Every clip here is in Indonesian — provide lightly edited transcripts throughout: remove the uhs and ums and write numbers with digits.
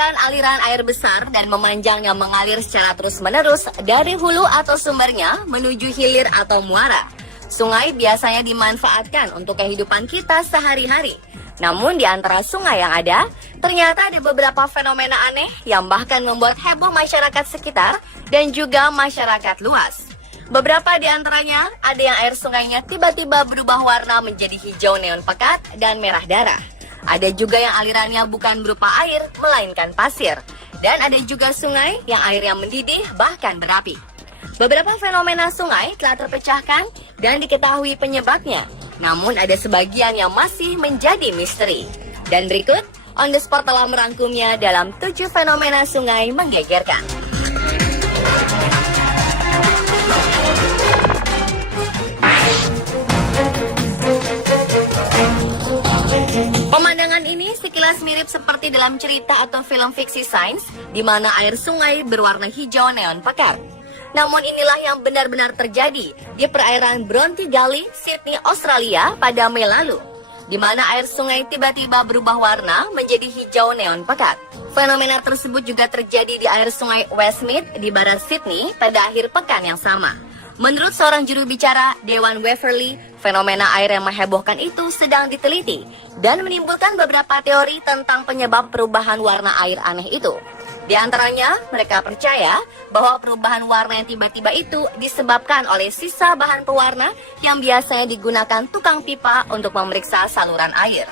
merupakan aliran air besar dan memanjang yang mengalir secara terus-menerus dari hulu atau sumbernya menuju hilir atau muara. Sungai biasanya dimanfaatkan untuk kehidupan kita sehari-hari. Namun di antara sungai yang ada, ternyata ada beberapa fenomena aneh yang bahkan membuat heboh masyarakat sekitar dan juga masyarakat luas. Beberapa di antaranya, ada yang air sungainya tiba-tiba berubah warna menjadi hijau neon pekat dan merah darah. Ada juga yang alirannya bukan berupa air, melainkan pasir. Dan ada juga sungai yang airnya mendidih bahkan berapi. Beberapa fenomena sungai telah terpecahkan dan diketahui penyebabnya. Namun ada sebagian yang masih menjadi misteri. Dan berikut, On The Spot telah merangkumnya dalam 7 fenomena sungai menggegerkan. Pemandangan ini sekilas mirip seperti dalam cerita atau film fiksi sains, di mana air sungai berwarna hijau neon pekat. Namun inilah yang benar-benar terjadi di perairan Bronte Gully, Sydney, Australia pada Mei lalu, di mana air sungai tiba-tiba berubah warna menjadi hijau neon pekat. Fenomena tersebut juga terjadi di air sungai Westmead di barat Sydney pada akhir pekan yang sama. Menurut seorang juru bicara Dewan Waverley, fenomena air yang menghebohkan itu sedang diteliti dan menimbulkan beberapa teori tentang penyebab perubahan warna air aneh itu. Di antaranya, mereka percaya bahwa perubahan warna yang tiba-tiba itu disebabkan oleh sisa bahan pewarna yang biasanya digunakan tukang pipa untuk memeriksa saluran air.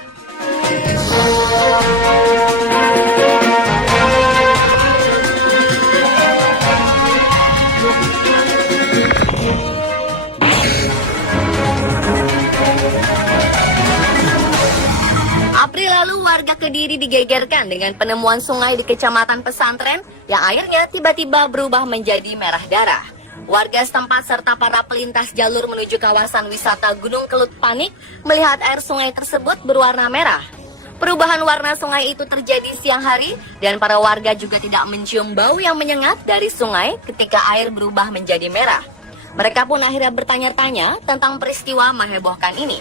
April lalu, warga Kediri digegerkan dengan penemuan sungai di Kecamatan Pesantren yang airnya tiba-tiba berubah menjadi merah darah. Warga setempat serta para pelintas jalur menuju kawasan wisata Gunung Kelut panik melihat air sungai tersebut berwarna merah. Perubahan warna sungai itu terjadi siang hari dan para warga juga tidak mencium bau yang menyengat dari sungai ketika air berubah menjadi merah. Mereka pun akhirnya bertanya-tanya tentang peristiwa menghebohkan ini.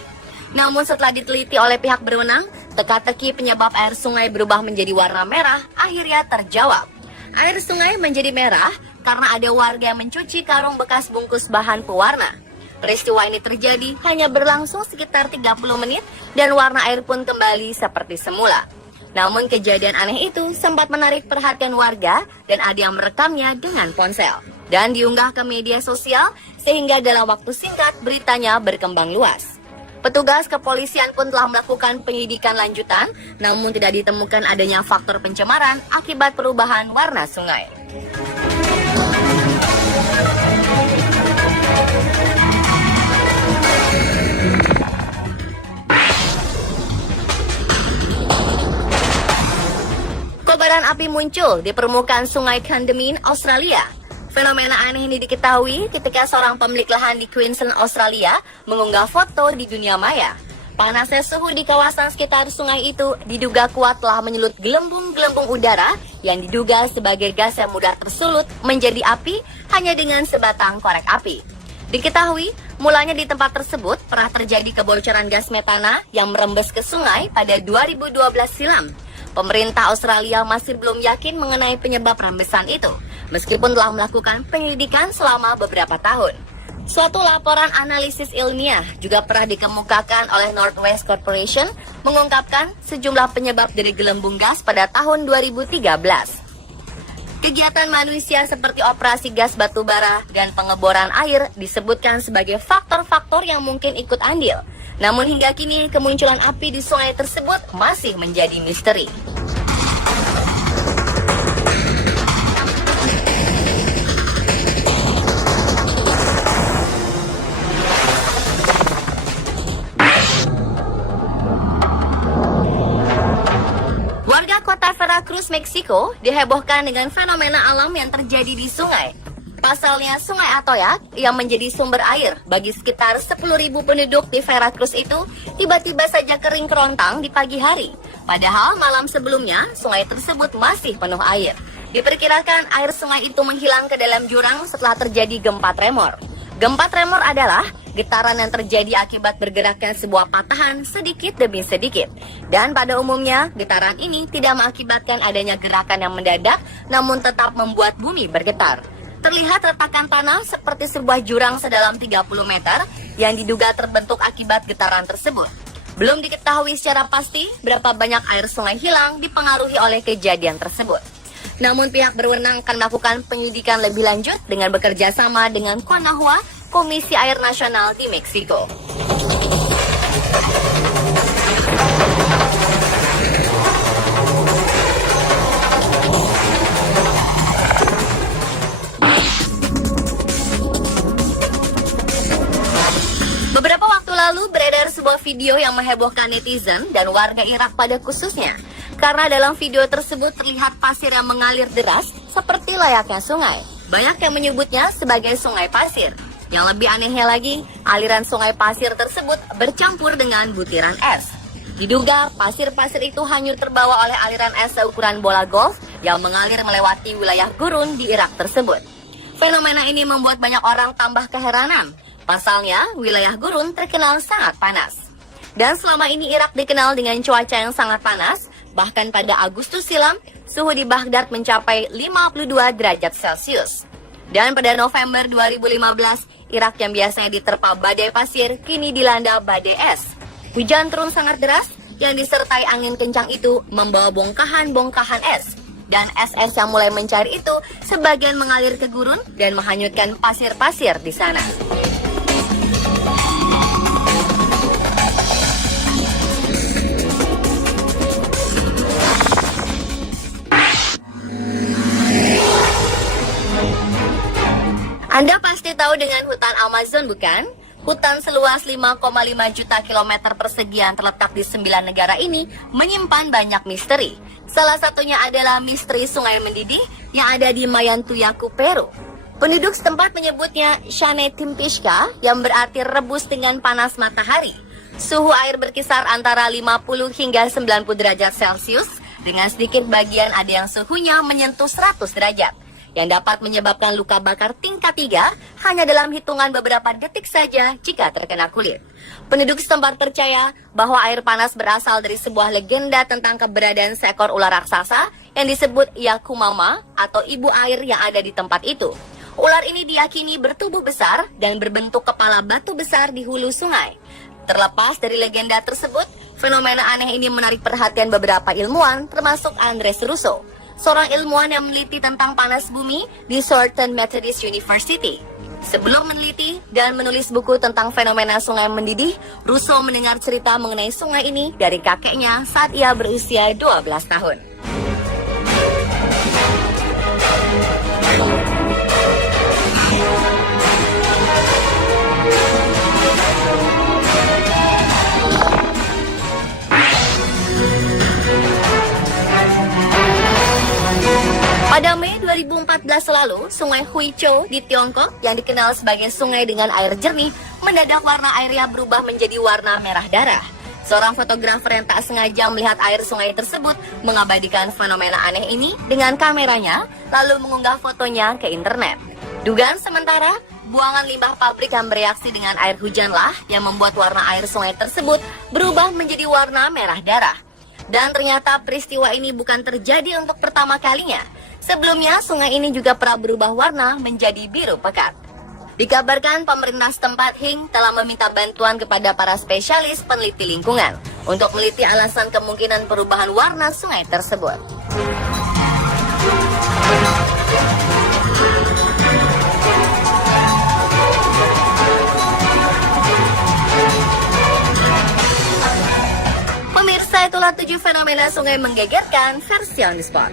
Namun setelah diteliti oleh pihak berwenang, teka-teki penyebab air sungai berubah menjadi warna merah akhirnya terjawab. Air sungai menjadi merah karena ada warga yang mencuci karung bekas bungkus bahan pewarna. Peristiwa ini terjadi hanya berlangsung sekitar 30 menit dan warna air pun kembali seperti semula. Namun kejadian aneh itu sempat menarik perhatian warga dan ada yang merekamnya dengan ponsel dan diunggah ke media sosial sehingga dalam waktu singkat beritanya berkembang luas. Petugas kepolisian pun telah melakukan penyidikan lanjutan, namun tidak ditemukan adanya faktor pencemaran akibat perubahan warna sungai. Kobaran api muncul di permukaan sungai Condamine, Australia. Fenomena aneh ini diketahui ketika seorang pemilik lahan di Queensland, Australia mengunggah foto di dunia maya. Panasnya suhu di kawasan sekitar sungai itu diduga kuat telah menyulut gelembung-gelembung udara yang diduga sebagai gas yang mudah tersulut menjadi api hanya dengan sebatang korek api. Diketahui, mulanya di tempat tersebut pernah terjadi kebocoran gas metana yang merembes ke sungai pada 2012 silam. Pemerintah Australia masih belum yakin mengenai penyebab rembesan itu, meskipun telah melakukan penyelidikan selama beberapa tahun. Suatu laporan analisis ilmiah juga pernah dikemukakan oleh Northwest Corporation mengungkapkan sejumlah penyebab dari gelembung gas pada tahun 2013. Kegiatan manusia seperti operasi gas batubara dan pengeboran air disebutkan sebagai faktor-faktor yang mungkin ikut andil. Namun hingga kini kemunculan api di sungai tersebut masih menjadi misteri. Warga kota Veracruz, Meksiko dihebohkan dengan fenomena alam yang terjadi di sungai. Pasalnya, Sungai Atoyac yang menjadi sumber air bagi sekitar 10.000 penduduk di Veracruz itu tiba-tiba saja kering kerontang di pagi hari. Padahal malam sebelumnya, sungai tersebut masih penuh air. Diperkirakan air sungai itu menghilang ke dalam jurang setelah terjadi gempa tremor. Gempa tremor adalah Getaran yang terjadi akibat bergeraknya sebuah patahan sedikit demi sedikit. Dan pada umumnya, getaran ini tidak mengakibatkan adanya gerakan yang mendadak, namun tetap membuat bumi bergetar. Terlihat retakan tanah seperti sebuah jurang sedalam 30 meter yang diduga terbentuk akibat getaran tersebut. Belum diketahui secara pasti berapa banyak air sungai hilang dipengaruhi oleh kejadian tersebut. Namun pihak berwenang akan melakukan penyelidikan lebih lanjut dengan bekerja sama dengan CONAHUA, Komisi Air Nasional di Meksiko. Beberapa waktu lalu beredar sebuah video yang menghebohkan netizen dan warga Irak pada khususnya. Karena dalam video tersebut terlihat pasir yang mengalir deras seperti layaknya sungai. Banyak yang menyebutnya sebagai sungai pasir. Yang lebih anehnya lagi, aliran sungai pasir tersebut bercampur dengan butiran es. Diduga pasir-pasir itu hanyut terbawa oleh aliran es seukuran bola golf yang mengalir melewati wilayah gurun di Irak tersebut. Fenomena ini membuat banyak orang tambah keheranan. Pasalnya, wilayah gurun terkenal sangat panas. Dan selama ini Irak dikenal dengan cuaca yang sangat panas, bahkan pada Agustus silam, suhu di Baghdad mencapai 52 derajat Celcius. Dan pada November 2015, Irak yang biasanya diterpa badai pasir, kini dilanda badai es. Hujan turun sangat deras, yang disertai angin kencang itu membawa bongkahan-bongkahan es. Dan es-es yang mulai mencair itu, sebagian mengalir ke gurun dan menghanyutkan pasir-pasir di sana. Anda pasti tahu dengan hutan Amazon, bukan? Hutan seluas 5,5 juta kilometer persegi yang terletak di 9 negara ini menyimpan banyak misteri. Salah satunya adalah misteri sungai mendidih yang ada di Mayantuyaku, Peru. Penduduk setempat menyebutnya Shane Timpishka yang berarti rebus dengan panas matahari. Suhu air berkisar antara 50 hingga 90 derajat Celcius, dengan sedikit bagian ada yang suhunya menyentuh 100 derajat. Yang dapat menyebabkan luka bakar tingkat 3 hanya dalam hitungan beberapa detik saja jika terkena kulit. Penduduk setempat percaya bahwa air panas berasal dari sebuah legenda tentang keberadaan seekor ular raksasa yang disebut Yakumama atau ibu air yang ada di tempat itu. Ular ini diyakini bertubuh besar dan berbentuk kepala batu besar di hulu sungai. Terlepas dari legenda tersebut, fenomena aneh ini menarik perhatian beberapa ilmuwan termasuk Andres Russo, seorang ilmuwan yang meneliti tentang panas bumi di Southern Methodist University. Sebelum meneliti dan menulis buku tentang fenomena sungai mendidih, Russo mendengar cerita mengenai sungai ini dari kakeknya saat ia berusia 12 tahun. Pada Mei 2014 lalu, Sungai Huicho di Tiongkok yang dikenal sebagai sungai dengan air jernih, mendadak warna airnya berubah menjadi warna merah darah. Seorang fotografer yang tak sengaja melihat air sungai tersebut mengabadikan fenomena aneh ini dengan kameranya, lalu mengunggah fotonya ke internet. Dugaan sementara, buangan limbah pabrik yang bereaksi dengan air hujanlah yang membuat warna air sungai tersebut berubah menjadi warna merah darah. Dan ternyata peristiwa ini bukan terjadi untuk pertama kalinya. Sebelumnya, sungai ini juga pernah berubah warna menjadi biru pekat. Dikabarkan pemerintah setempat Hing telah meminta bantuan kepada para spesialis peneliti lingkungan untuk meneliti alasan kemungkinan perubahan warna sungai tersebut. Pemirsa, itulah 7 fenomena sungai menggegerkan versi On The Spot.